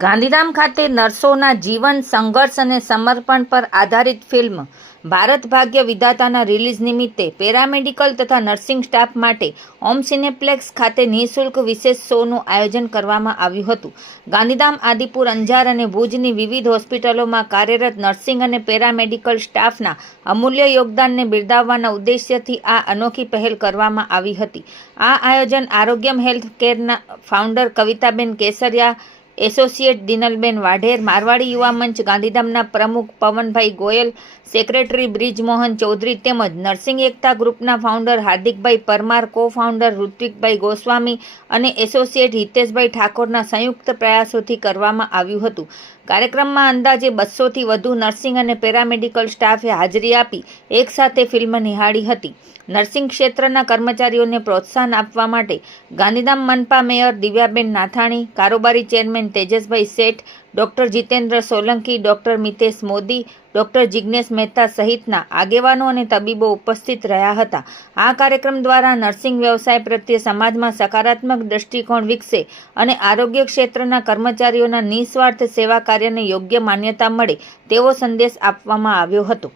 ગાંધીધામ ખાતે નર્સોના જીવન, સંઘર્ષ અને સમર્પણ પર આધારિત ફિલ્મ ભારત ભાગ્ય વિધાતાના રિલીઝ નિમિત્તે પેરામેડિકલ તથા નર્સિંગ સ્ટાફ માટે ઓમ સિનેપ્લેક્સ ખાતે નિઃશુલ્ક વિશેષ શોનું આયોજન કરવામાં આવ્યું હતું. ગાંધીધામ, આદિપુર, અંજાર અને ભુજની વિવિધ હોસ્પિટલોમાં કાર્યરત નર્સિંગ અને પેરામેડિકલ સ્ટાફના અમૂલ્ય યોગદાનને બિરદાવવાના ઉદ્દેશ્યથી આ અનોખી પહેલ કરવામાં આવી હતી. આ આયોજન Arogyam health કેરના founder કવિતાબેન કેસરિયા, associate દિનલબેન Vadher, Marwari યુવા મંચ ગાંધીધામના પ્રમુખ પવનભાઈ ગોયલ, સેક્રેટરી બ્રિજમોહન ચૌધરી તેમજ નર્સિંગ એકતા ગ્રુપના ફાઉન્ડર હાર્દિકભાઈ પરમાર, કો-ફાઉન્ડર ઋત્વિકભાઈ ગોસ્વામી અને એસોસિએટ હિતેશભાઈ ઠાકોરના સંયુક્ત પ્રયાસોથી કરવામાં આવ્યું હતું. કાર્યક્રમમાં અંદાજે 200થી વધુ નર્સિંગ અને પેરામેડિકલ સ્ટાફે હાજરી આપી એકસાથે ફિલ્મ નિહાળી હતી. નર્સિંગ ક્ષેત્રના કર્મચારીઓને પ્રોત્સાહન આપવા માટે ગાંધીધામ મનપા મેયર દિવ્યાબેન નાથાણી, કારોબારી ચેરમેન તેજસભાઈ શેઠ, doctor Jitendra Solanki, doctor Mitesh Modi, doctor Jignesh Mehta સહિતના આગેવાનો અને તબીબો ઉપસ્થિત રહ્યા હતા. આ કાર્યક્રમ દ્વારા નર્સિંગ વ્યવસાય પ્રત્યે સમાજમાં સકારાત્મક દ્રષ્ટિકોણ વિકસે અને આરોગ્ય ક્ષેત્રના કર્મચારીઓના નિસ્વાર્થ સેવા કાર્યને યોગ્ય માન્યતા મળે તેવો સંદેશ આપવામાં આવ્યો હતો.